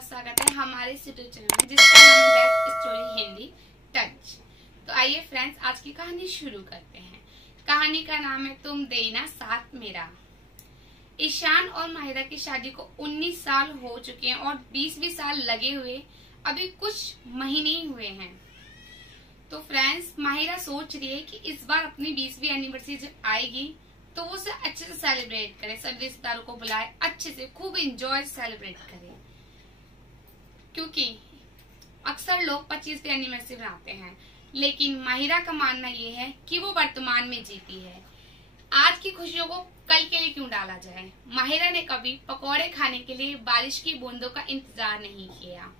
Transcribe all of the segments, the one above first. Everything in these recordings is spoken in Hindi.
आपका स्वागत है हमारे यूट्यूब चैनल में जिसका नाम है बेस्ट स्टोरी हिंदी टच। तो आइए फ्रेंड्स, आज की कहानी शुरू करते हैं। कहानी का नाम है तुम देना साथ मेरा। ईशान और माहिरा की शादी को 19 साल हो चुके हैं और 20 साल लगे हुए अभी कुछ महीने ही हुए हैं। तो फ्रेंड्स, माहिरा सोच रही है कि इस बार अपनी 20वीं एनिवर्सरी जब आएगी तो वो उसे अच्छे से सेलिब्रेट करे, सब रिश्तेदारों को बुलाए, अच्छे से खूब एंजॉय सेलिब्रेट करे। क्योंकि अक्सर लोग 25वीं एनिवर्सरी बनाते हैं, लेकिन माहिरा का मानना ये है कि वो वर्तमान में जीती है। आज की खुशियों को कल के लिए क्यों डाला जाए। माहिरा ने कभी पकौड़े खाने के लिए बारिश की बूंदों का इंतजार नहीं किया।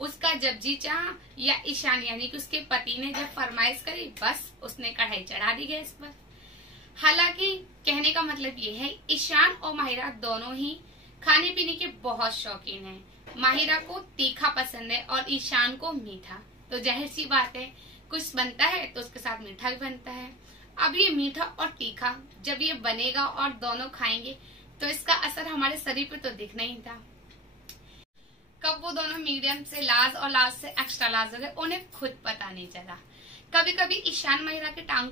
उसका जब जी चाहा या ईशान यानी कि उसके पति ने जब फरमाइश करी, बस उसने कढ़ाई चढ़ा दी गैस पर। हालांकि कहने का मतलब ये है, ईशान और माहिरा दोनों ही खाने पीने के बहुत शौकीन हैं। माहिरा को तीखा पसंद है और ईशान को मीठा। तो जाहिर सी बात है, कुछ बनता है तो उसके साथ मीठा भी बनता है। अब ये मीठा और तीखा जब ये बनेगा और दोनों खाएंगे तो इसका असर हमारे शरीर पे तो दिखना ही था। कब वो दोनों मीडियम से लार्ज और लार्ज से एक्स्ट्रा लार्ज हो गए, उन्हें खुद पता नहीं चला। कभी कभी ईशान माहिरा की टांग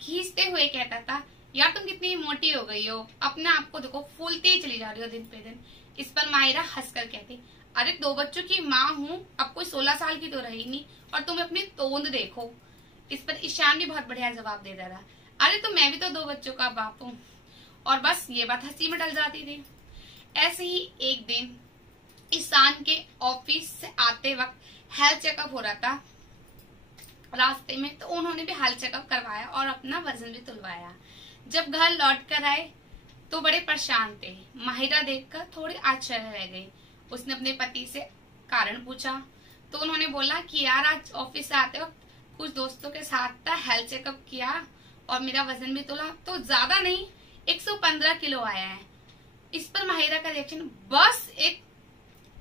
खींचते हुए कहता था, यार तुम कितनी मोटी हो गई हो, अपने आप को देखो, फूलती ही चली जा रही हो दिन पे दिन। इस पर माहिरा हंसकर कहती, अरे 2 बच्चों की माँ हूँ, अब कोई 16 साल की तो रही नहीं और तुम अपनी तोंद देखो। इस पर ईशान भी बहुत बढ़िया जवाब दे रहा, अरे तो मैं भी तो 2 बच्चों का बाप हूँ। और बस ये बात हंसी में डल जाती थी। ऐसे ही एक दिन ईशान के ऑफिस से आते वक्त हेल्थ चेकअप हो रहा था रास्ते में, तो उन्होंने भी हेल्थ चेकअप करवाया और अपना वजन भी तुलवाया। जब घर लौट कर आए तो बड़े परेशान थे। माहिरा देखकर थोड़ी आश्चर्य रह गई। उसने अपने पति से कारण पूछा तो उन्होंने बोला कि यार आज ऑफिस से आते वक्त कुछ दोस्तों के साथ था, हेल्थ चेकअप किया और मेरा वजन भी तोला तो ज्यादा नहीं 115 किलो आया है। इस पर माहिरा का रिएक्शन, बस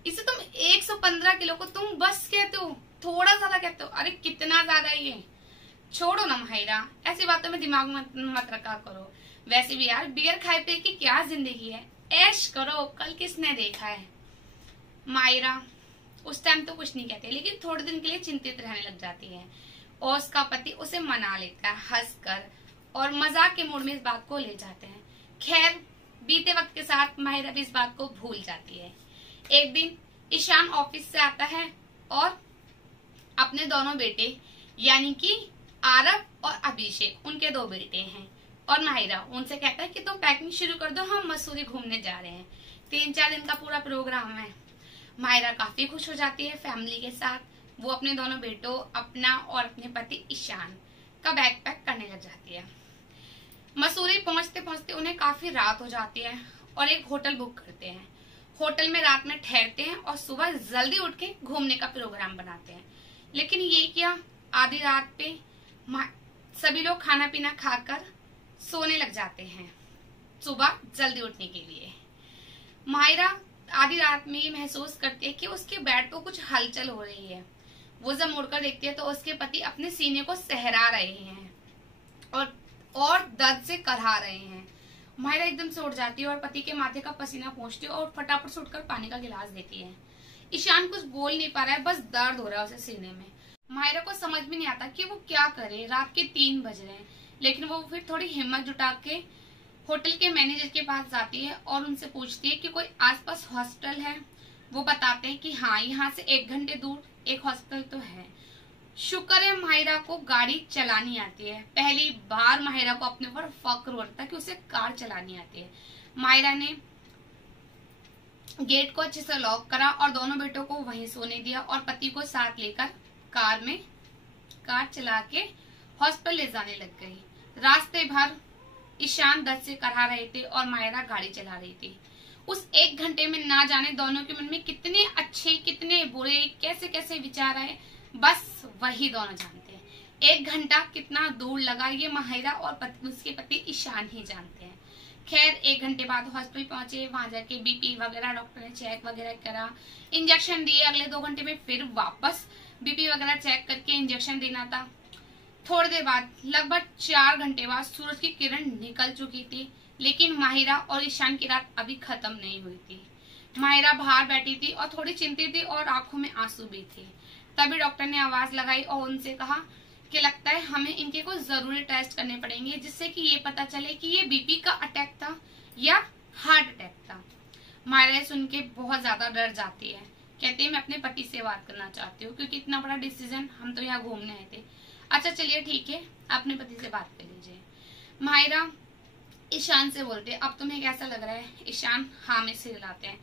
इसे तुम 115 किलो को तुम बस कहते हो, थोड़ा ज्यादा कहते हो, अरे कितना ज्यादा ये। छोड़ो ना माहिरा, ऐसी बातों में दिमाग मत रखा करो। वैसे भी यार बियर खाए पे की क्या जिंदगी है, ऐश करो, कल किसने देखा है। माहिरा उस टाइम तो कुछ नहीं कहती, लेकिन थोड़े दिन के लिए चिंतित रहने लग जाती है और उसका पति उसे मना लेता है हंसकर और मजाक के मूड में इस बात को ले जाते हैं। खैर, बीते वक्त के साथ माहिरा भी इस बात को भूल जाती है। एक दिन ईशान ऑफिस से आता है और अपने दोनों बेटे यानी कि आरव और अभिषेक, उनके 2 बेटे हैं, और माहिरा उनसे कहता है कि तुम पैकिंग शुरू कर दो, हम मसूरी घूमने जा रहे हैं। 3-4 दिन का पूरा प्रोग्राम है। माहिरा काफी खुश हो जाती है फैमिली के साथ। वो अपने दोनों बेटों, अपना और अपने पति ईशान का बैग पैक करने लग जाती है। मसूरी पहुंचते पहुंचते उन्हें काफी रात हो जाती है और एक होटल बुक करते हैं। होटल में रात में ठहरते हैं और सुबह जल्दी उठ के घूमने का प्रोग्राम बनाते हैं। लेकिन ये क्या, आधी रात पे सभी लोग खाना पीना खाकर सोने लग जाते हैं सुबह जल्दी उठने के लिए। माहिरा आधी रात में ये महसूस करती है कि उसके बेड पर कुछ हलचल हो रही है। वो जब मुड़कर देखती है तो उसके पति अपने सीने को सहरा रहे हैं और दर्द से करहा रहे हैं। माहिरा एकदम से उठ जाती है और पति के माथे का पसीना पोंछती है और फटाफट से उठकर पानी का गिलास देती है। ईशान कुछ बोल नहीं पा रहा है, बस दर्द हो रहा है उसे सीने में। माहिरा को समझ भी नहीं आता कि वो क्या करे। रात के 3 बज रहे हैं, लेकिन वो फिर थोड़ी हिम्मत जुटा के होटल के मैनेजर के पास जाती है और उनसे पूछती है कि कोई आसपास हॉस्पिटल है। वो बताते हैं कि हाँ, यहाँ से 1 घंटे दूर एक हॉस्पिटल तो है। शुक्र है माहिरा को गाड़ी चलानी आती है। पहली बार माहिरा को अपने ऊपर फक्र होता है कि उसे कार चलानी आती है। माहिरा ने गेट को अच्छे से लॉक करा और दोनों बेटों को वहीं सोने दिया और पति को साथ लेकर कार चला के हॉस्पिटल ले जाने लग गई। रास्ते भर ईशान दर्द से करहा रहे थे और माहिरा गाड़ी चला रही थी। उस 1 घंटे में ना जाने दोनों के मन में कितने अच्छे कितने बुरे कैसे कैसे विचार आए, बस वही दोनों जानते हैं। 1 घंटा कितना दूर लगा ये माहिरा और उसके पति ईशान ही जानते हैं। खैर, 1 घंटे बाद हॉस्पिटल पहुंचे। वहां जाके बीपी वगैरह डॉक्टर ने चेक वगैरह करा, इंजेक्शन दिए। अगले 2 घंटे में फिर वापस बीपी वगैरह चेक करके इंजेक्शन देना था। थोड़ी देर बाद, लगभग 4 घंटे बाद सूरज की किरण निकल चुकी थी, लेकिन माहिरा और ईशान की रात अभी खत्म नहीं हुई थी। माहिरा बाहर बैठी थी और थोड़ी चिंतित थी और आंखों में आंसू भी थे। तभी डॉक्टर ने आवाज लगाई और उनसे कहा कि लगता है हमें इनके कुछ जरूरी टेस्ट करने पड़ेंगे जिससे कि ये पता चले कि ये बीपी का अटैक था या हार्ट अटैक था। माहिरा सुन के बहुत ज्यादा डर जाती है, कहती है मैं अपने पति से बात करना चाहती हूँ क्योंकि इतना बड़ा डिसीजन, हम तो यहाँ घूमने आए थे। अच्छा चलिए ठीक है, अपने पति से बात कर लीजिए। माहिरा ईशान से बोलते हैं अब तुम्हें कैसा लग रहा है? ईशान हाँ में सिर हिलाते हैं,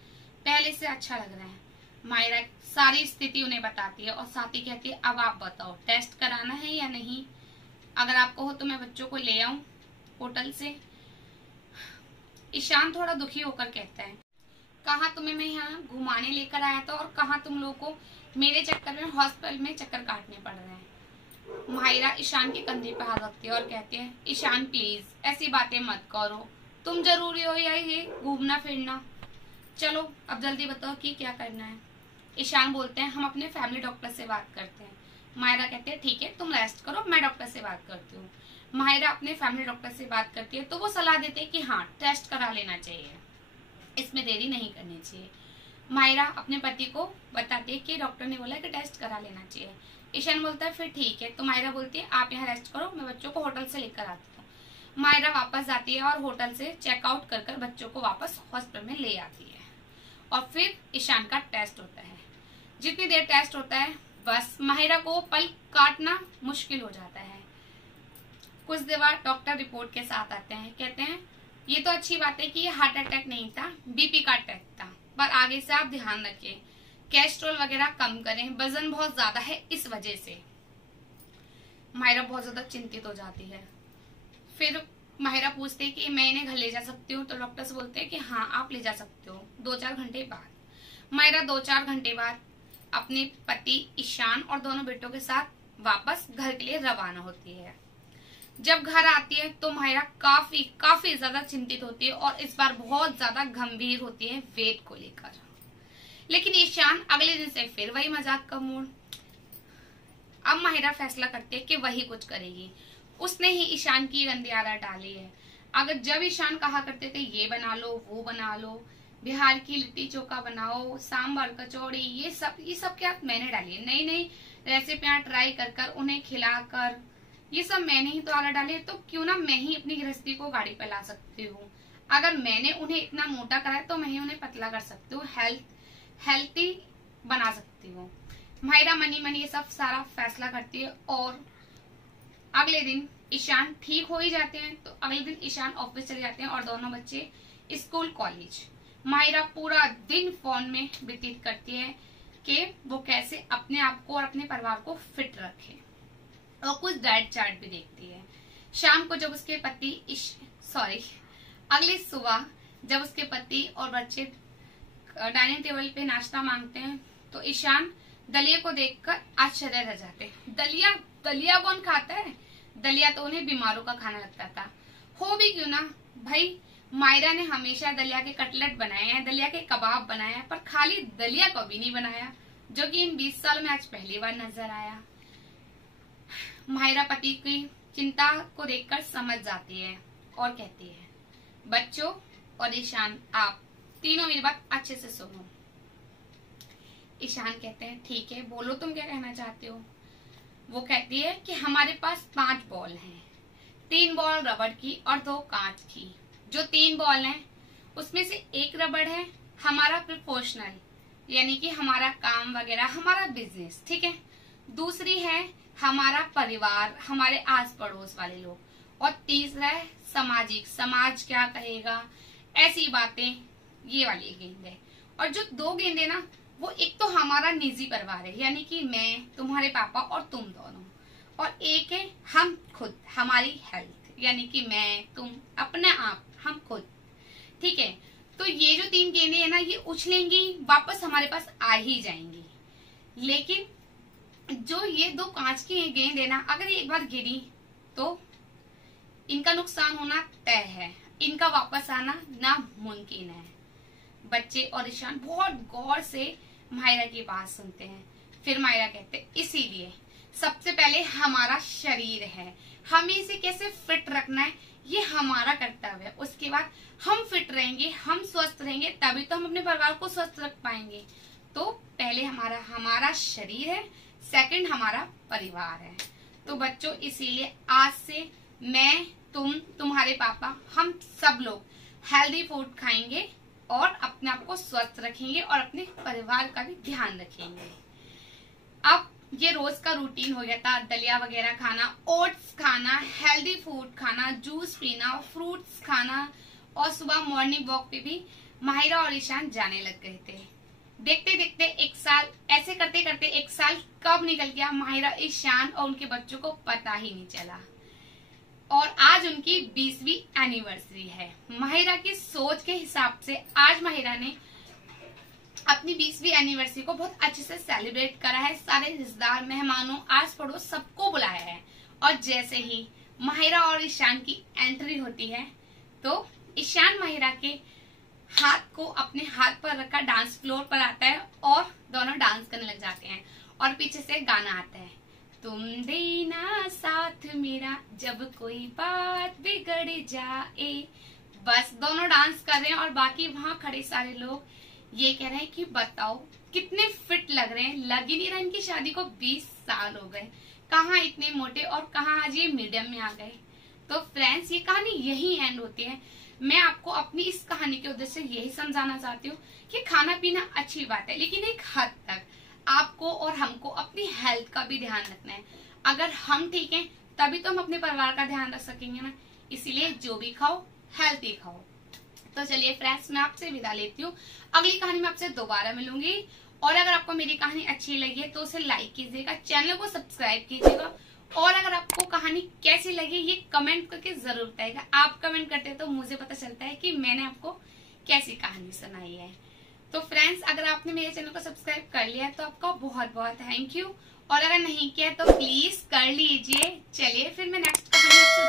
पहले से अच्छा लग रहा है। माहिरा सारी स्थिति उन्हें बताती है और साथ ही कहती है अब आप बताओ टेस्ट कराना है या नहीं? अगर आपको हो तो मैं बच्चों को ले आऊं होटल से। ईशान थोड़ा दुखी होकर कहता है कहा तुम्हें मैं यहाँ घुमाने लेकर आया था और कहा तुम लोगों को मेरे चक्कर में हॉस्पिटल में चक्कर काटने पड़ रहे हैं। माहिरा ईशान के कंधे पर हाथ रखती है और कहती है ईशान प्लीज ऐसी बातें मत करो, तुम जरूरी हो या ये घूमना फिरना? चलो अब जल्दी बताओ कि क्या करना है। ईशान बोलते हैं हम अपने फैमिली डॉक्टर से बात करते हैं। माहिरा कहते हैं ठीक है तुम रेस्ट करो, मैं डॉक्टर से बात करती हूँ। माहिरा अपने फैमिली डॉक्टर से बात करती है तो वो सलाह देते हैं कि हाँ टेस्ट करा लेना चाहिए, इसमें देरी नहीं करनी चाहिए। माहिरा अपने पति को बताती है कि डॉक्टर ने बोला कि टेस्ट करा लेना चाहिए। ईशान बोलता है फिर ठीक है। तो माहिरा बोलती है आप यहाँ रेस्ट करो, मैं बच्चों को होटल से लेकर आती हूँ। माहिरा वापस जाती है और होटल से चेकआउट कर बच्चों को वापस हॉस्पिटल में ले आती है और फिर ईशान का टेस्ट होता है। जितनी देर टेस्ट होता है बस माहिरा को पल काटना मुश्किल हो जाता है। कुछ देर बाद डॉक्टर रिपोर्ट के साथ आते हैं, कहते हैं ये तो अच्छी बात है कि ये हार्ट अटैक नहीं था, बीपी का अटैक था, पर आगे से आप ध्यान रखिए, कैस्ट्रोल वगैरह कम करें, वजन बहुत ज्यादा है इस वजह से। माहिरा बहुत ज्यादा चिंतित हो जाती है। फिर माहिरा पूछती है कि मैं इन्हें घर ले जा सकती हूँ? तो डॉक्टर्स बोलते हैं कि हाँ आप ले जा सकते हो 2-4 घंटे बाद। माहिरा 2-4 घंटे बाद अपने पति ईशान और दोनों बेटों के साथ वापस घर के लिए रवाना होती है। जब घर आती है तो माहिरा काफी ज्यादा चिंतित होती है और इस बार बहुत ज्यादा गंभीर होती है वेट को लेकर। लेकिन ईशान अगले दिन से फिर वही मजाक का मूड। अब माहिरा फैसला करती है कि वही कुछ करेगी। उसने ही ईशान की गंदी आदत डाली है। अगर जब ईशान कहा करते थे ये बना लो वो बना लो, बिहार की लिट्टी चोखा बनाओ, सांभर कचौड़ी, ये सब क्या मैंने डाली है, नई नई रेसिपियां ट्राई कर उन्हें खिलाकर, ये सब मैंने ही तो आदत डाली है। तो क्यों ना मैं ही अपनी गृहस्थी को गाड़ी पे ला सकती हूँ। अगर मैंने उन्हें इतना मोटा करा है तो मैं ही उन्हें पतला कर सकती हूँ, हेल्थी बना सकती हूँ। माहिरा मनी ये सब सारा फैसला करती है और अगले दिन ईशान ठीक हो ही जाते हैं। तो अगले दिन ईशान ऑफिस चले जाते हैं और दोनों बच्चे स्कूल कॉलेज। माहिरा पूरा दिन फोन में व्यतीत करती है कि वो कैसे अपने आप को और अपने परिवार को फिट रखे और कुछ डाइट चार्ट भी देखती है। शाम को जब उसके पति अगली सुबह जब उसके पति और बच्चे डाइनिंग टेबल पे नाश्ता मांगते हैं तो ईशान दलिया को देखकर आश्चर्य रह जाते हैं। दलिया कौन खाता है? दलिया तो उन्हें बीमारों का खाना लगता था। हो भी क्यों ना भाई, माहिरा ने हमेशा दलिया के कटलेट बनाए हैं, दलिया के कबाब बनाए हैं, पर खाली दलिया कभी नहीं बनाया, जो कि इन 20 साल में आज पहली बार नजर आया। माहिरा पति की चिंता को देखकर समझ जाती है और कहती है बच्चों और ईशान आप तीनों मेरी बात अच्छे से सुनो। ईशान कहते हैं ठीक है बोलो तुम क्या कहना चाहते हो। वो कहती है कि हमारे पास 5 बॉल हैं, 3 बॉल रबड़ की और 2 कांच की। जो 3 बॉल हैं उसमें से एक रबड़ है हमारा प्रोफेशनल, यानी कि हमारा काम वगैरह, हमारा बिजनेस, ठीक है। दूसरी है हमारा परिवार, हमारे आस पड़ोस वाले लोग, और तीसरा है सामाजिक, समाज क्या कहेगा, ऐसी बातें, ये वाली गेंद है। और जो 2 गेंदे ना वो एक तो हमारा निजी परिवार है, यानी कि मैं, तुम्हारे पापा और तुम दोनों, और एक है हम खुद, हमारी हेल्थ, यानी कि मैं, तुम, अपना आप, हम खुद, ठीक है। तो ये जो 3 गेंदे है ना ये उछलेंगी, वापस हमारे पास आ ही जाएंगी। लेकिन जो ये 2 कांच की गेंद है ना, अगर एक बार गिरी तो इनका नुकसान होना तय है, इनका वापस आना नामुमकिन है। बच्चे और ईशान बहुत गौर से माहिरा की बात सुनते हैं। फिर माहिरा कहते हैं इसीलिए सबसे पहले हमारा शरीर है, हमें इसे कैसे फिट रखना है ये हमारा कर्तव्य है। उसके बाद हम फिट रहेंगे, हम स्वस्थ रहेंगे, तभी तो हम अपने परिवार को स्वस्थ रख पाएंगे। तो पहले हमारा शरीर है, सेकंड हमारा परिवार है। तो बच्चों इसीलिए आज से मैं, तुम्हारे पापा, हम सब लोग हेल्दी फूड खाएंगे और अपने आप को स्वस्थ रखेंगे और अपने परिवार का भी ध्यान रखेंगे। अब ये रोज का रूटीन हो गया था, दलिया वगैरह खाना, ओट्स खाना, हेल्दी फूड खाना, जूस पीना, फ्रूट्स खाना, और सुबह मॉर्निंग वॉक पे भी माहिरा और ईशान जाने लग गए थे। देखते देखते एक साल, ऐसे करते करते एक साल कब निकल गया माहिरा, ईशान और उनके बच्चों को पता ही नहीं चला। और आज उनकी 20वीं एनिवर्सरी है। माहिरा की सोच के हिसाब से आज माहिरा ने अपनी 20वीं एनिवर्सरी को बहुत अच्छे से सेलिब्रेट करा है। सारे रिश्तेदार, मेहमानों, आस पड़ोस सबको बुलाया है। और जैसे ही माहिरा और ईशान की एंट्री होती है तो ईशान माहिरा के हाथ को अपने हाथ पर रखकर डांस फ्लोर पर आता है और दोनों डांस करने लग जाते हैं। और पीछे से गाना आता है, तुम देना साथ मेरा जब कोई बात बिगड़ जाए। बस दोनों डांस कर रहे हैं और बाकी वहां खड़े सारे लोग ये कह रहे हैं कि बताओ कितने फिट लग रहे हैं। लग ही नहीं रहा इनकी शादी को 20 साल हो गए, कहाँ इतने मोटे और कहाँ आज ये मीडियम में आ गए। तो फ्रेंड्स, ये कहानी यही एंड होती है। मैं आपको अपनी इस कहानी के उद्देश्य से यही समझाना चाहती हूँ कि खाना पीना अच्छी बात है, लेकिन एक हद तक आपको और हमको अपनी हेल्थ का भी ध्यान रखना है। अगर हम ठीक हैं तभी तो हम अपने परिवार का ध्यान रख सकेंगे ना। इसीलिए जो भी खाओ हेल्थी खाओ। तो चलिए फ्रेंड्स, मैं आपसे विदा लेती हूँ। अगली कहानी में आपसे दोबारा मिलूंगी। और अगर आपको मेरी कहानी अच्छी लगी है तो उसे लाइक कीजिएगा, चैनल को सब्सक्राइब कीजिएगा। और अगर आपको कहानी कैसी लगी ये कमेंट करके जरूर बताइएगा। आप कमेंट करते हैं तो मुझे पता चलता है कि मैंने आपको कैसी कहानी सुनाई है। तो फ्रेंड्स, अगर आपने मेरे चैनल को सब्सक्राइब कर लिया है तो आपका बहुत बहुत थैंक यू। और अगर नहीं किया तो प्लीज कर लीजिए। चलिए फिर मैं नेक्स्ट कहानी